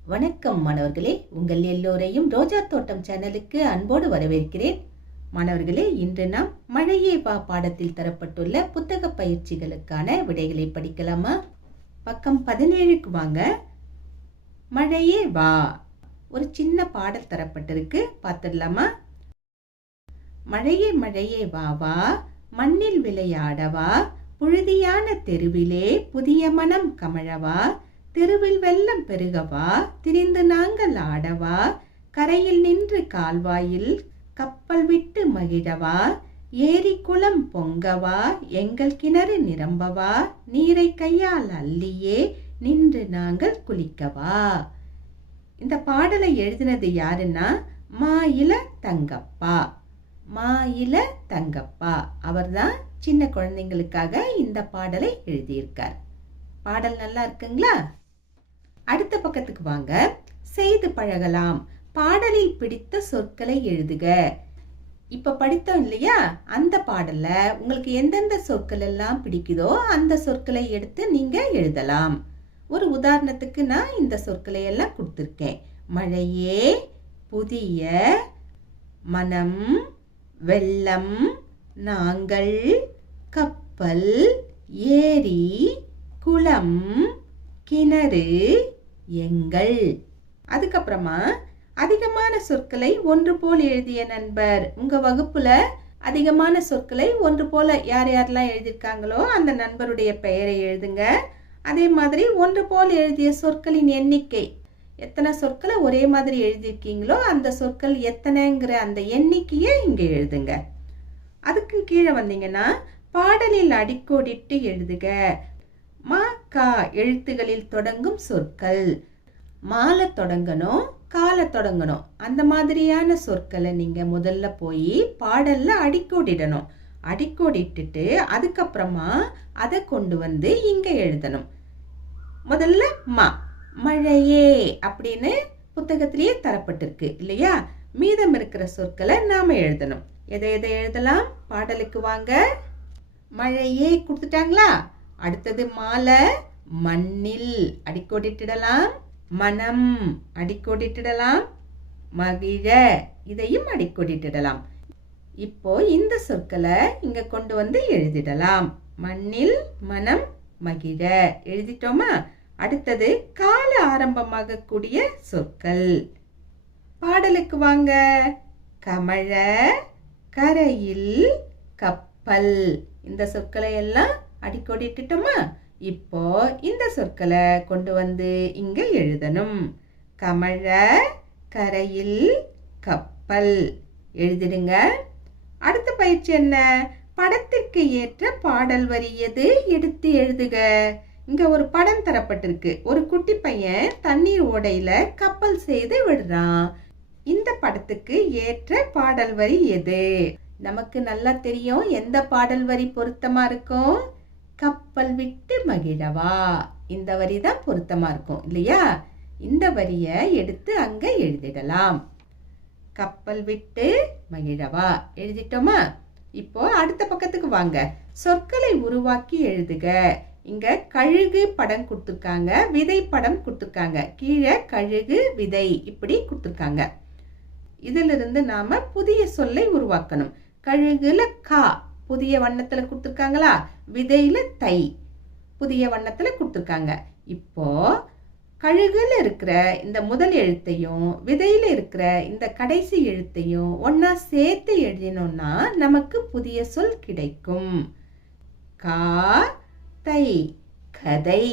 வணக்கம் மாணவர்களே, உங்கள் எல்லோரையும் ரோஜா தோட்டம் சேனலுக்கு அன்போடு வரவேற்கிறேன். மாணவர்களே, இன்று நாம் மழையே வா பாடத்தில் தரப்பட்டுள்ள புத்தக பயிற்சிகளுக்கான விடைகளை படிக்கலாமா? பக்கம் 17க்கு வாங்க. மழையே வா, ஒரு சின்ன பாடல் தரப்பட்டிருக்கு, பார்த்துடலாமா? மழையே மழையே வா வா, மண்ணில் விளையாடவா, புழுதியான தெருவிலே புதிய மனம் கமழவா, தெருவில் வெள்ளம் பெருகவா, திரிந்து நாங்கள் ஆடவா, கரையில் நின்று கால்வாயில் கப்பல் விட்டு மகிழவா, ஏரி குளம் பொங்கவா, எங்கள் கிணறு நிரம்பவா, நீரை கையால் அள்ளியே நின்று நாங்கள் குளிக்கவா. இந்த பாடலை எழுதினது யாருன்னா மாயில தங்கப்பா. மாயில தங்கப்பா அவர்தான் சின்ன குழந்தைங்களுக்காக இந்த பாடலை எழுதியிருக்கார். பாடல் நல்லா இருக்குங்களா? அடுத்த பக்கத்துக்கு வாங்க. செய்து பழகலாம். பாடலில் பிடித்த சொற்களை எழுதுக. இப்ப படித்தோம் இல்லையா? அந்த பாடல்ல உங்களுக்கு எந்தெந்த சொற்கள் எல்லாம் பிடிக்குதோ அந்த சொற்களை எடுத்து நீங்க எழுதலாம். ஒரு உதாரணத்துக்கு நான் இந்த சொற்களை எல்லாம் கொடுத்திருக்கேன். மழையே, புதிய, மனம், வெள்ளம், நாங்கள், கப்பல், ஏரி, குளம், கிணறு, எங்கள். அதுக்கப்புறமா அதிகமான சொற்களை ஒன்று போல் எழுதிய நண்பர். உங்க வகுப்புல அதிகமான சொற்களை ஒன்று போல யார் யாரெல்லாம் எழுதியிருக்காங்களோ அந்த நண்பருடைய பெயரை எழுதுங்க. அதே மாதிரி ஒன்று போல் எழுதிய சொற்களின் எண்ணிக்கை, எத்தனை சொற்களை ஒரே மாதிரி எழுதியிருக்கீங்களோ அந்த சொற்கள் எத்தனைங்கிற அந்த எண்ணிக்கையை இங்க எழுதுங்க. அதுக்கு கீழே வந்தீங்கன்னா பாடலில் அடிக்கோடிட்டு எழுதுக. மா கா எழுத்துகளில் தொடங்கும் சொற்கள். மால தொடங்கணும், கால தொடங்கணும். அந்த மாதிரியான சொற்களை நீங்க முதல்ல போய் பாடல்ல அடிக்கோடிடணும். அடிக்கோடிட்டுட்டு அதுக்கப்புறமா அதை கொண்டு வந்து இங்க எழுதணும். முதல்ல மா, மழையே அப்படின்னு புத்தகத்திலேயே தரப்பட்டிருக்கு இல்லையா? மீதம் இருக்கிற சொற்களை நாம எழுதணும். எதை எதை எழுதலாம்? பாடலுக்கு வாங்க. மழையே கொடுத்துட்டாங்களா? அடுத்தது மாலை, மண்ணில் அடிக்கோடிட்டிடலாம். மனம் அடிக்கோடிட்டிடலாம். மகிழ இதையும் அடிக்கோடிட்டிடலாம். இப்போ இந்த சொற்களை இங்க கொண்டு வந்து எழுதிடலாம். மண்ணில், மனம், மகிழ எழுதிட்டோமா? அடுத்தது கால ஆரம்பமாக கூடிய சொற்கள். பாடலுக்கு வாங்க. கமழ, கரையில், கப்பல். இந்த சொற்களை எல்லாம் அடிக்கோடிட்டுட்டோமா? இப்போ இந்த சொற்களை கொண்டு வந்து இங்க எழுதணும். கமழ, கரையில், கப்பல் எழுதிடுங்க. அடுத்த பயிற்சி என்ன? படத்திற்கு ஏற்ற பாடல் வரி எது? எடுத்து எழுதுக. இங்க ஒரு படம் தரப்பட்டிருக்கு. ஒரு குட்டி பையன் தண்ணீர் ஓடையில கப்பல் செய்து விடுறான். இந்த படத்துக்கு ஏற்ற பாடல் வரி எது? நமக்கு நல்லா தெரியும் எந்த பாடல் வரி பொருத்தமா இருக்கும். கப்பல் விட்டு மகிழவா, இந்த வரி தான் பொருத்தமா இருக்கும் இல்லையா? இந்த வரிய எடுத்து அங்க எழுதிடலாம். கப்பல் விட்டு மகிழவா எழுதிட்டோமா? இப்போ அடுத்த பக்கத்துக்கு வாங்க. சொற்களை உருவாக்கி எழுதுக. இங்க கழுகு படம் கொடுத்துருக்காங்க, விதை படம் கொடுத்துருக்காங்க. கீழே கழுகு, விதை இப்படி கொடுத்துருக்காங்க. இதுல இருந்து நாம புதிய சொல்லை உருவாக்கணும். கழுகுல கா புதிய வண்ணத்துல கொடுத்துருக்காங்களா? விதையில தை புதிய வண்ணத்துல கொடுத்துருக்காங்க. இப்போ கழுகுல இருக்கிற இந்த முதல் எழுத்தையும் விதையில இருக்கிற இந்த கடைசி எழுத்தையும் ஒன்னா சேர்த்து எழுதினோம்னா நமக்கு புதிய சொல் கிடைக்கும். கா தை, கதை.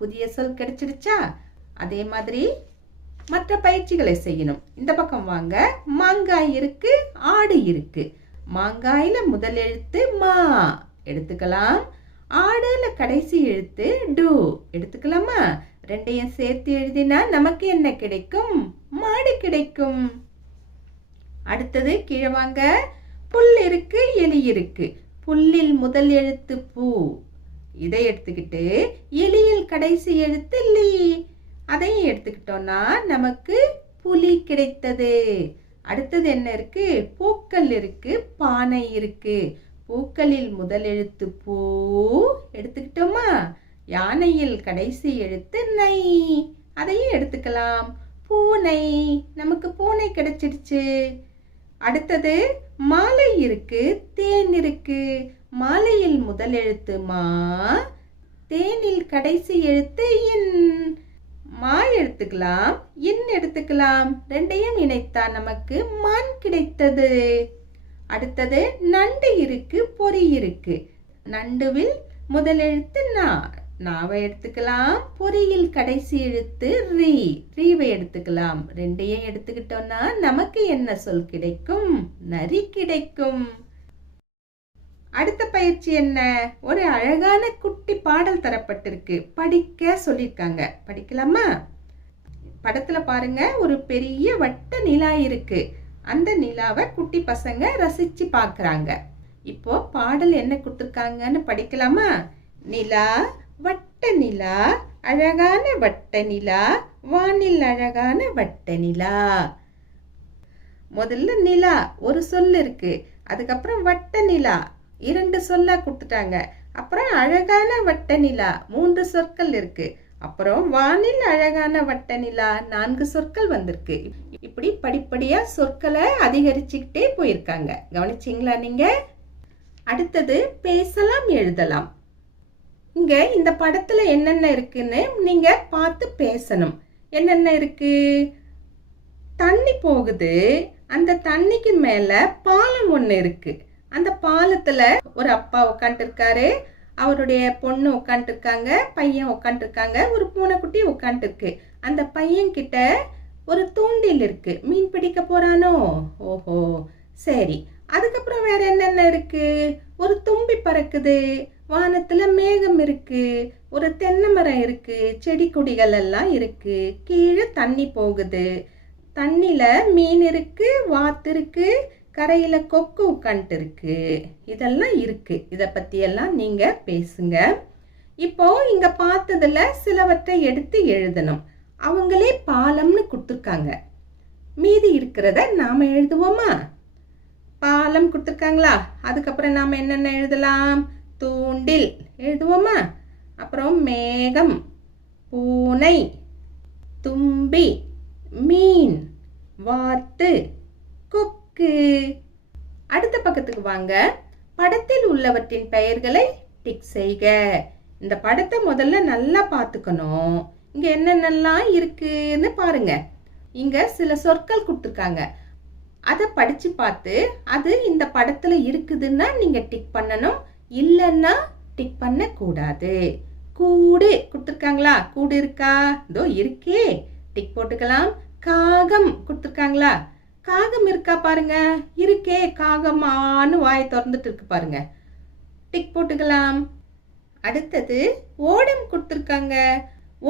புதிய சொல் கிடைச்சிடுச்சா? அதே மாதிரி மற்ற பயிற்சிகளை செய்யணும். இந்த பக்கம் வாங்க. மாங்காய் இருக்கு, ஆடு இருக்கு. மாங்காயில முதல் எழுத்து மா எடுத்துக்கலாம். ஆடுல கடைசி எழுத்து டு எடுத்துக்கலாமா? ரெண்டையும் சேர்த்து எழுதினா நமக்கு என்ன கிடைக்கும்? மாடு கிடைக்கும். அடுத்தது கீழே வாங்க. புல் இருக்கு, எலி இருக்கு. புல்லில் முதல் எழுத்து பூ, இதை எடுத்துக்கிட்டு எலியில் கடைசி எழுத்து லீ, அதையும் எடுத்துக்கிட்டோம்னா நமக்கு புலி கிடைத்தது. அடுத்தது என்ன இருக்கு? பூக்கள் இருக்கு, பானை இருக்கு. பூக்களில் முதல் எழுத்து பூ எடுத்துக்கிட்டோமா? யானையில் கடைசி எழுத்து நை, அதையும் எடுத்துக்கலாம். பூனை, நமக்கு பூனை கிடைச்சிடுச்சு. அடுத்தது மாலை இருக்கு, தேன் இருக்கு. மாலையில் முதல் எழுத்து மா, தேனில் கடைசி எழுத்து இன். மா எடுத்துக்கலாம், இன் எடுத்துக்கலாம். ரெண்டையும் இணைத்தா நமக்கு மான் கிடைத்தது. அடுத்தது நண்டு இருக்கு, பொறி இருக்கு. நண்டுவில் முதல் எழுத்து நா, நாவை எடுத்துக்கலாம். பொறியில் கடைசி எழுத்து ரீ, ரீவை எடுத்துக்கலாம். ரெண்டையும் எடுத்துக்கிட்டோம்னா நமக்கு என்ன சொல் கிடைக்கும்? நரி கிடைக்கும். அடுத்த பயிற்சி என்ன? ஒரு அழகான குட்டி பாடல் தரப்பட்டிருக்கு, படிக்க சொல்லிருக்காங்க. படிக்கலாமா? படத்துல பாருங்க, ஒரு பெரிய வட்ட நிலா இருக்கு. அந்த நிலாவை குட்டி பசங்க ரசிச்சு பாக்குறாங்க. இப்போ பாடல் என்ன கொடுத்துருக்காங்கன்னு படிக்கலாமா? நிலா, வட்ட நிலா, அழகான வட்ட நிலா, வானில் அழகான வட்ட நிலா. முதல்ல நிலா ஒரு சொல் இருக்கு, அதுக்கப்புறம் வட்ட நிலா 2 சொல்லா கொடுத்துட்டாங்க. அப்புறம் அழகான வட்ட நிலா 3 சொற்கள் இருக்கு. அப்புறம் வானில் அழகான வட்ட நிலா 4 சொற்கள் வந்திருக்கு. இப்படி படிப்படியா சொற்களை அதிகரிச்சுக்கிட்டே போயிருக்காங்க. கவனிச்சிங்களா நீங்க? அடுத்தது பேசலாம், எழுதலாம். இங்க இந்த படத்துல என்னென்ன இருக்குன்னு நீங்க பார்த்து பேசணும். என்னென்ன இருக்கு? தண்ணி போகுது, அந்த தண்ணிக்கு மேல பாலம் ஒண்ணு இருக்கு. அந்த பாலத்துல ஒரு அப்பா உட்காந்துருக்காரு, அவருடைய பொண்ணு உட்காந்துருக்காங்க, பையன் உட்காந்துருக்காங்க, ஒரு பூனைக்குட்டி உட்காந்துருக்கு. அந்த பையன் கிட்ட ஒரு தூண்டில் இருக்கு. மீன் பிடிக்க போறானோ? ஓஹோ, சரி. அதுக்கப்புறம் வேற என்னென்ன இருக்கு? ஒரு தும்பி பறக்குது, வானத்துல மேகம் இருக்கு, ஒரு தென்னை மரம் இருக்கு, செடி கொடிகள் எல்லாம் இருக்கு, கீழே தண்ணி போகுது, தண்ணில மீன் இருக்கு, வாத்து இருக்கு, கரையில கொக்கு உட்காந்துட்டு இருக்கு. இதெல்லாம் இருக்கு. இத பத்தி எல்லாம் நீங்க பேசுங்க. இப்போ இங்க பார்த்ததுல சிலவற்றை எடுத்து எழுதணும். அவங்களே பாலம்னு கொடுத்துருக்காங்க. மீதி இருக்கிறத நாம எழுதுவோமா? பாலம் கொடுத்துருக்காங்களா? அதுக்கப்புறம் நாம என்னென்ன எழுதலாம்? தூண்டில் எழுதுவோமா? அப்புறம் மேகம், பூனை, தும்பி, மீன், வாத்து, கொக்கு. அடுத்த பக்கத்துக்கு வாங்க. படத்தில் உள்ளவற்றின் பெயர்களை டிக் செய்க. இந்த படத்தை முதல்ல நல்லா பார்த்துக்கணும். இங்க என்னென்னலாம் இருக்குன்னு பாருங்க. இங்க சில சொற்கள் கொடுத்துருக்காங்க. அதை படிச்சு பார்த்து அது இந்த படத்துல இருக்குதுன்னா நீங்க டிக் பண்ணணும், இல்லைன்னா டிக் பண்ண கூடாது. கூடு கொடுத்துருக்காங்களா? கூடு இருக்கா? இதோ இருக்கே, டிக் போட்டுக்கலாம். காகம் கொடுத்துருக்காங்களா? காகம் இருக்கா பாருங்க. இருக்கே, காகமானு வாயை திறந்துட்டு இருக்கு பாருங்க, டிக் போட்டுக்கலாம். அடுத்தது ஓடம் கொடுத்துருக்காங்க.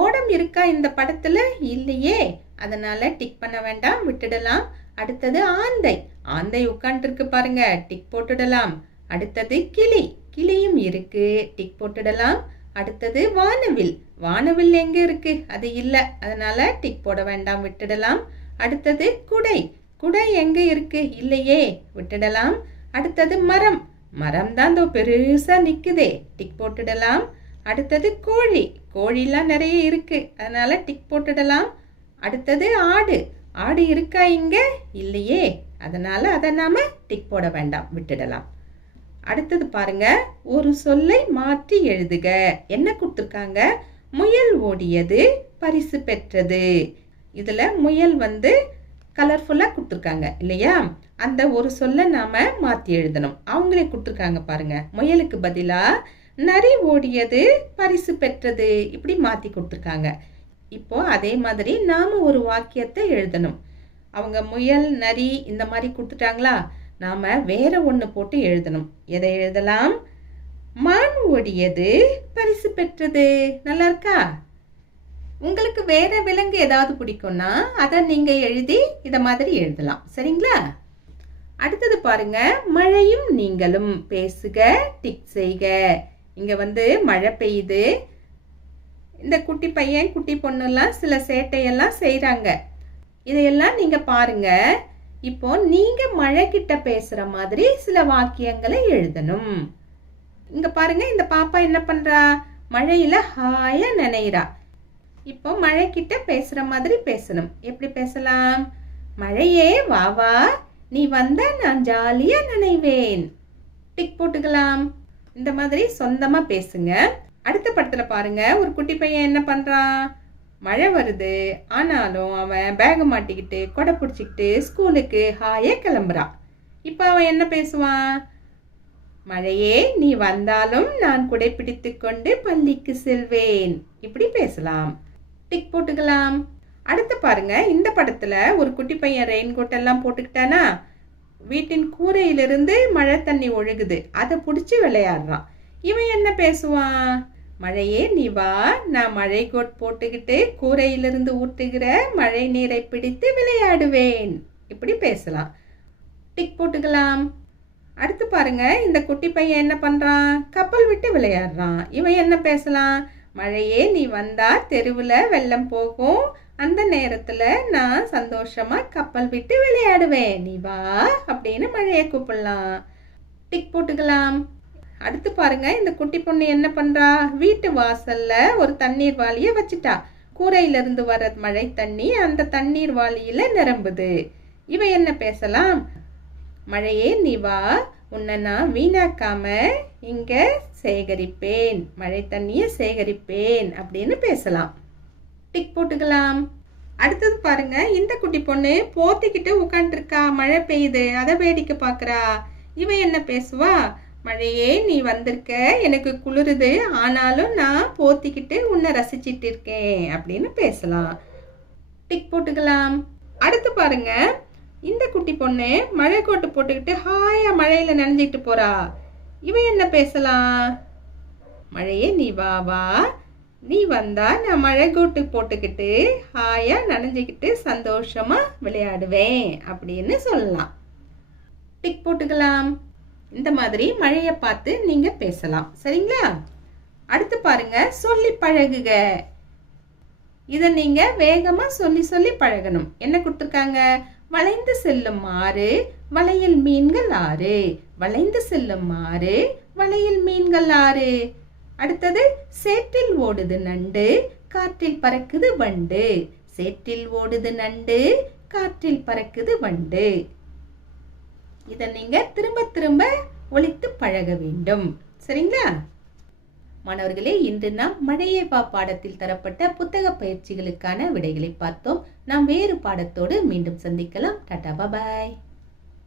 ஓடம் இருக்கா இந்த படத்துல? இல்லையே, அதனால டிக் பண்ண வேண்டாம், விட்டுடலாம். அடுத்தது ஆந்தை, ஆந்தை உட்கார்ந்து இருக்கு பாருங்க, டிக் போட்டுடலாம். அடுத்தது கிளி, கிளியும் இருக்கு, டிக் போட்டுடலாம். அடுத்தது வானவில், வானவில் எங்க இருக்கு? அது இல்ல, அதனால டிக் போட வேண்டாம், விட்டுடலாம். அடுத்தது குடை, குடை எங்க இருக்கு? இல்லையே, விட்டுடலாம். அடுத்தது மரம், மரம் தான் பெருசா நிக்குதே, டிக் போட்டுடலாம். அடுத்தது கோழி, கோழிலாம் நிறைய இருக்கு, அதனால டிக் போட்டுடலாம். அடுத்தது ஆடு, ஆடு இருக்கா இங்க? இல்லையே, அதனால அதை நாம டிக் போட வேண்டாம், விட்டுடலாம். அடுத்தது பாருங்க, ஒரு சொல்லை மாற்றி எழுதுக. என்ன கொடுத்துருக்காங்க? முயல் ஓடியது, பரிசு பெற்றது. இதுல முயல் கலர்ஃபுல்லா கொடுத்துருக்காங்க இல்லையா? அந்த ஒரு சொல்ல நாம மாத்தி எழுதணும். அவங்களே கொடுத்துருக்காங்க பாருங்க. முயலுக்கு பதிலா நரி ஓடியது, பரிசு பெற்றது, இப்படி மாத்தி கொடுத்துருக்காங்க. இப்போ அதே மாதிரி நாம ஒரு வாக்கியத்தை எழுதணும். அவங்க முயல், நரி இந்த மாதிரி கொடுத்துட்டாங்களா? நாம வேற ஒண்ணு போட்டு எழுதணும். எதை எழுதலாம்? மான் ஓடியது, பரிசு பெற்றது. நல்லா இருக்கா? உங்களுக்கு வேற விலங்கு ஏதாவது பிடிக்கும்னா அதை நீங்க எழுதி இத மாதிரி எழுதலாம். சரிங்களா? அடுத்தது பாருங்க, மழையும் நீங்களும் பேசுக, டிக் செய்க. இங்க மழை பெய்யுது. இந்த குட்டி பையன் குட்டி பொண்ணுலாம் சில சேட்டையெல்லாம் செய்யறாங்க. இதையெல்லாம் நீங்க பாருங்க. இப்போ நீங்க மழை கிட்ட பேசுற மாதிரி சில வாக்கியங்களை எழுதணும். இங்க பாருங்க, இந்த பாப்பா என்ன பண்றா? மழையில ஹாயா நனைறா. இப்போ மழை கிட்ட பேசுற மாதிரி பேசணும். எப்படி பேசலாம்? மழையே வா வா, நீ வந்தா நான் ஜாலியா நனைவேன். டிக் போட்டுக்கலாம். இந்த மாதிரி சொந்தமா பேசுங்க. அடுத்த படத்துல பாருங்க, ஒரு குட்டி பையன் என்ன பண்றான்? மழை வருது, ஆனாலும் அவன் பேக மாட்டிக்கிட்டு கொடை பிடிச்சிக்கிட்டு ஸ்கூலுக்கு ஹாயா கிளம்புறான். இப்போ அவன் என்ன பேசுவான்? மழையே நீ வந்தாலும் நான் குடை பிடித்து கொண்டு பள்ளிக்கு செல்வேன். இப்படி பேசலாம். டிக் போட்டுக்கலாம். அடுத்து பாருங்க, இந்த படத்துல ஒரு குட்டி பையன் ரெயின் கோட் எல்லாம் போட்டுக்கிட்டானா, வீட்டின் கூரையிலிருந்து மழை தண்ணி ஒழுகுது, அதை பிடிச்சி விளையாடுறான். இவன் என்ன பேசுவான்? மழையே நீ வா, நான் மழை கோட் போட்டுக்கிட்டு கூரையிலிருந்து ஊற்றுகிற மழை நீரை பிடித்து விளையாடுவேன். இப்படி பேசலாம். டிக் போட்டுக்கலாம். அடுத்து பாருங்க, இந்த குட்டி பையன் என்ன பண்றான்? கப்பல் விட்டு விளையாடுறான். இவன் என்ன பேசலாம்? மழையே நீ வந்தா தெருவுல வெள்ளம் போகும், அந்த நேரத்துல நான் சந்தோஷமா கப்பல் விட்டு விளையாடுவேன், நீ வா அப்படின்னு மழையை கூப்பிடலாம். டிக் போட்டுக்கலாம். அடுத்து பாருங்க, இந்த குட்டி பொண்ணு என்ன பண்றா? வீட்டு வாசல்ல ஒரு தண்ணீர் வாளிய வச்சுட்டா. கூரையில இருந்து வர மழை தண்ணி அந்த தண்ணீர் வாளியில நிரம்புது. இவன் என்ன பேசலாம்? மழையே நீ வா, உன்னை நான் வீணாக்காம இங்க சேகரிப்பேன், மழை தண்ணியை சேகரிப்பேன் அப்படின்னு பேசலாம். டிக் போட்டுக்கலாம். அடுத்தது பாருங்க, இந்த குட்டி பொண்ணு போத்திக்கிட்டு உட்காந்துருக்கா, மழை பெய்யுது, அதை வேடிக்கை பார்க்கறா. இவன் என்ன பேசுவா? மழையே நீ வந்திருக்க, எனக்கு குளிருது, ஆனாலும் நான் போத்திக்கிட்டு உன்னை ரசிச்சிட்டு இருக்கேன் அப்படின்னு பேசலாம். டிக் போட்டுக்கலாம். அடுத்து பாருங்க, இந்த குட்டி பொண்ணு மழை கோட்டு போட்டுக்கிட்டு ஹாயா மழையில நனைஞ்சிட்டு போறா. இவன் என்ன பேசலாம்? மழையே நீ வா வா, நீ வந்தா நான் மழை கோட்டு போட்டுக்கிட்டு ஹாயா நனைஞ்சிக்கிட்டு சந்தோஷமா விளையாடுவேன் அப்படின்னு சொல்லலாம். டிக் போட்டுக்கலாம். இந்த மாதிரி மழையை பார்த்து நீங்க பேசலாம். சரிங்களா? அடுத்து பாருங்க, சொல்லி பழகுக. இதை நீங்க வேகமா சொல்லி சொல்லி பழகணும். என்ன கொடுத்துருக்காங்க? வளைந்து செல்லும் ஆறு, வலையில் மீன்கள் ஆறு, வளைந்து செல்லும் ஆறு, வலையில் மீன்கள் ஆறு. அடுத்தது, சேற்றில் ஓடுது நண்டு, காற்றில் பறக்குது வண்டு, சேற்றில் ஓடுது நண்டு, காற்றில் பறக்குது வண்டு. இதை நீங்க திரும்ப திரும்ப ஒலித்து பழக வேண்டும். சரிங்களா? மாணவர்களே, இன்று நாம் மழையே வா பாடத்தில் தரப்பட்ட புத்தக பயிற்சிகளுக்கான விடைகளை பார்த்தோம். நாம் வேறு பாடத்தோடு மீண்டும் சந்திக்கலாம். டாடா, பாய்.